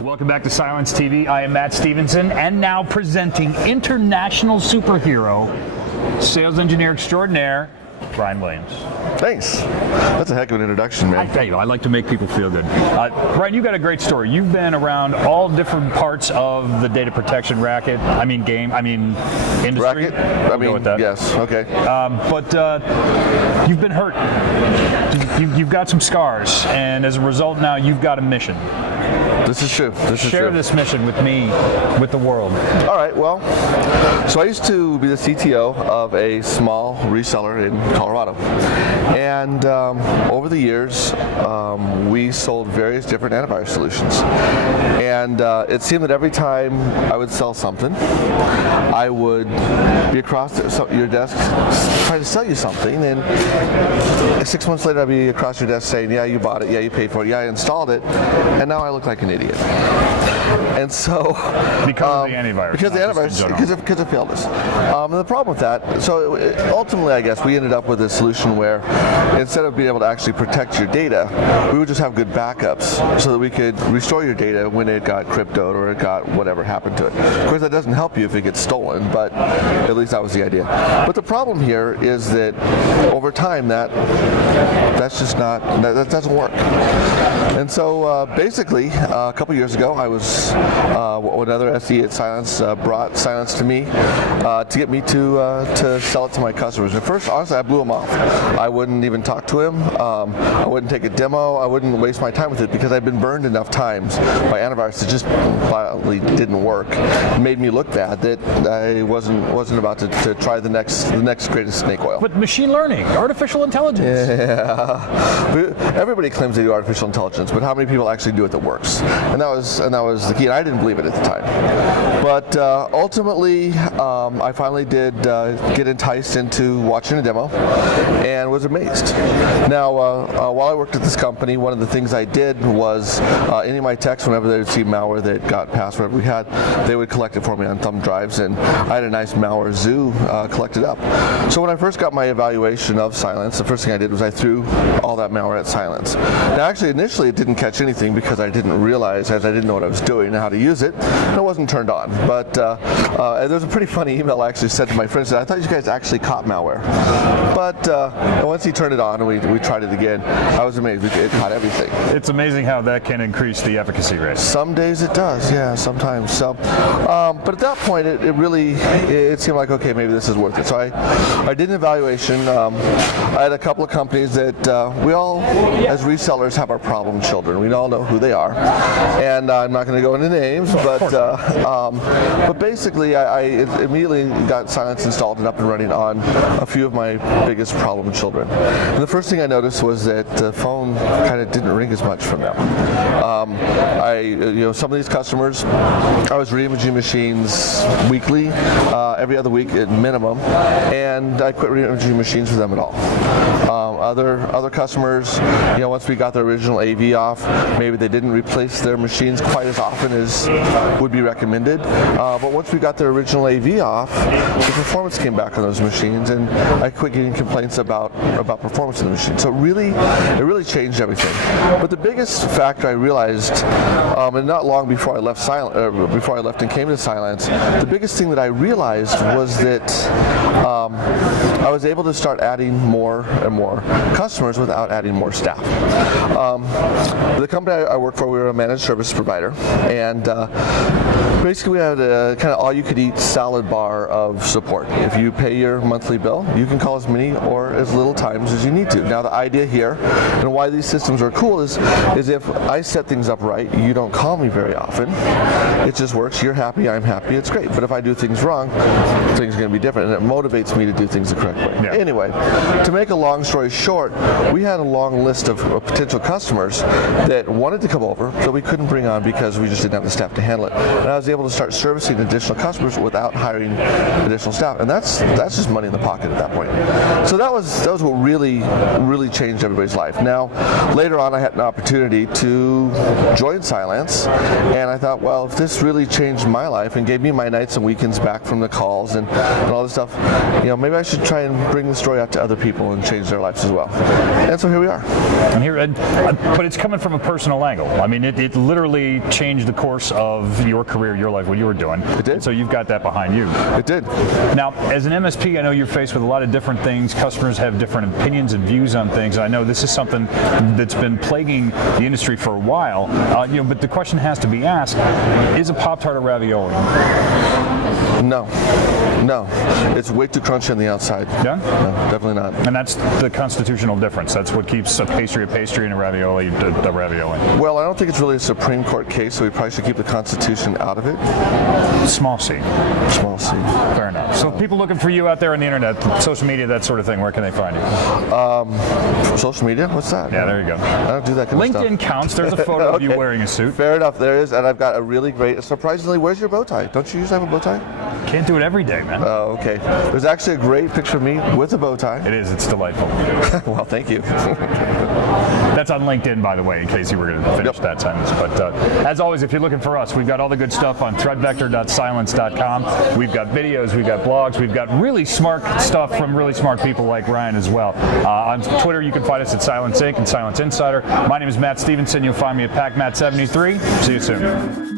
Welcome back to CylanceTV. I am Matt Stephenson, and now presenting international superhero, sales engineer extraordinaire, Brian Williams. Thanks. That's a heck of an introduction, man. I like to make people feel good. Brian, you got a great story. You've been around all different parts of the data protection industry. Racket? Go with that. Yes, okay. But you've been hurt. You've got some scars, and as a result now you've got a mission. This is true. Share this mission with me, with the world. All right, well, so I used to be the CTO of a small reseller in Colorado. And over the years, we sold various different antivirus solutions. And it seemed that every time I would sell something, I would be across your desk trying to sell you something, and 6 months later I'd be across your desk saying, yeah, you bought it, yeah, you paid for it, yeah, I installed it, and now I look like an idiot. And so because of the antivirus, because of failed us. And the problem with that, so ultimately I guess we ended up with a solution where instead of being able to actually protect your data, we would just have good backups so that we could restore your data when it got cryptoed or it got whatever happened to it. Of course, that doesn't help you if it gets stolen, but at least that was the idea. But the problem here is that over time that doesn't work. And so basically a couple years ago I was another SE at Cylance brought Cylance to me to get me to sell it to my customers. At first, honestly, I blew him off. I wouldn't even talk to him. I wouldn't take a demo. I wouldn't waste my time with it because I'd been burned enough times by antivirus that just flatly didn't work. It made me look bad that I wasn't about to try the next greatest snake oil. But machine learning, artificial intelligence. Yeah. Everybody claims they do artificial intelligence, but how many people actually do it that works? And that was the key. And I didn't believe it at the time. But ultimately, I finally did get enticed into watching a demo and was amazed. Now, while I worked at this company, one of the things I did was any of my techs, whenever they would see malware that got past whatever we had, they would collect it for me on thumb drives, and I had a nice malware zoo collected up. So when I first got my evaluation of Cylance, the first thing I did was I threw all that malware at Cylance. Now, actually, initially it didn't catch anything because I didn't realize, as I didn't know what I was doing and how to use it, and it wasn't turned on. But there was a pretty funny email I actually sent to my friend. I thought you guys actually caught malware. But once he turned it on and we tried it again, I was amazed. It caught everything. It's amazing how that can increase the efficacy rate. Some days it does, yeah, sometimes. So, but at that point, it seemed like, okay, maybe this is worth it. So I did an evaluation. I had a couple of companies that we all, as resellers, have our problem children. We all know who they are, and I'm not going to go into names, but basically, I immediately got Cylance installed and up and running on a few of my biggest problem children. And the first thing I noticed was that the phone kind of didn't ring as much from them. Some of these customers, I was re-imaging machines weekly, every other week at minimum, and I quit re-imaging machines for them at all. Other customers, once we got the original AV off, maybe they didn't replace their machines quite as often as would be recommended. But once we got their original AV off, the performance came back on those machines, and I quit getting complaints about performance of the machine. So it really changed everything. But the biggest factor I realized, and not long before I left and came to Cylance, the biggest thing that I realized was that I was able to start adding more and more customers without adding more staff. The company I work for, we were a managed service provider, and basically we had a kind of all-you-could-eat salad bar of support. If you pay your monthly bill, you can call as many or as little times as you need to. Now, the idea here and why these systems are cool is if I set things up right, you don't call me very often. It just works. You're happy, I'm happy, it's great. But if I do things wrong, things are going to be different, and it motivates me to do things the correct way. Yeah. Anyway, to make a long story short, we had a long list of potential customers that wanted to come over that we couldn't bring on because we just didn't have the staff to handle it. And I was able to start servicing additional customers without hiring additional staff, and that's just money in the pocket at that point. So that was what really changed everybody's life. Now, later on, I had an opportunity to join Cylance, and I thought, well, if this really changed my life and gave me my nights and weekends back from the calls and all this stuff, maybe I should try try and bring the story out to other people and change their lives as well. And so here we are. But it's coming from a personal angle. I mean, it literally changed the course of your career, your life, what you were doing. It did. So you've got that behind you. It did. Now, as an MSP, I know you're faced with a lot of different things. Customers have different opinions and views on things. I know this is something that's been plaguing the industry for a while. But the question has to be asked: is a Pop-Tart a ravioli? No. It's way too crunchy on the outside. Yeah? No, definitely not. And that's the constitutional difference. That's what keeps a pastry and a ravioli a ravioli. Well, I don't think it's really a Supreme Court case, so we probably should keep the Constitution out of it. Small c. Small c. Fair enough. So people looking for you out there on the internet, social media, that sort of thing, where can they find you? Social media? What's that? Yeah, there you go. I don't do that kind of stuff. LinkedIn counts. There's a photo of you Okay. wearing a suit. Fair enough. There is, and I've got a really great, surprisingly, where's your bow tie? Don't you usually have a bow tie? Can't do it every day, man. Oh, okay. There's actually a great picture of me with a bow tie. It is. It's delightful. Well, thank you. That's on LinkedIn, by the way, in case you were going to finish that sentence. But as always, if you're looking for us, we've got all the good stuff on threatvector.cylance.com. We've got videos, we've got blogs, we've got really smart stuff from really smart people like Ryan as well. On Twitter, you can find us at Cylance Inc. and Cylance Insider. My name is Matt Stephenson. You'll find me at PacMatt73. See you soon.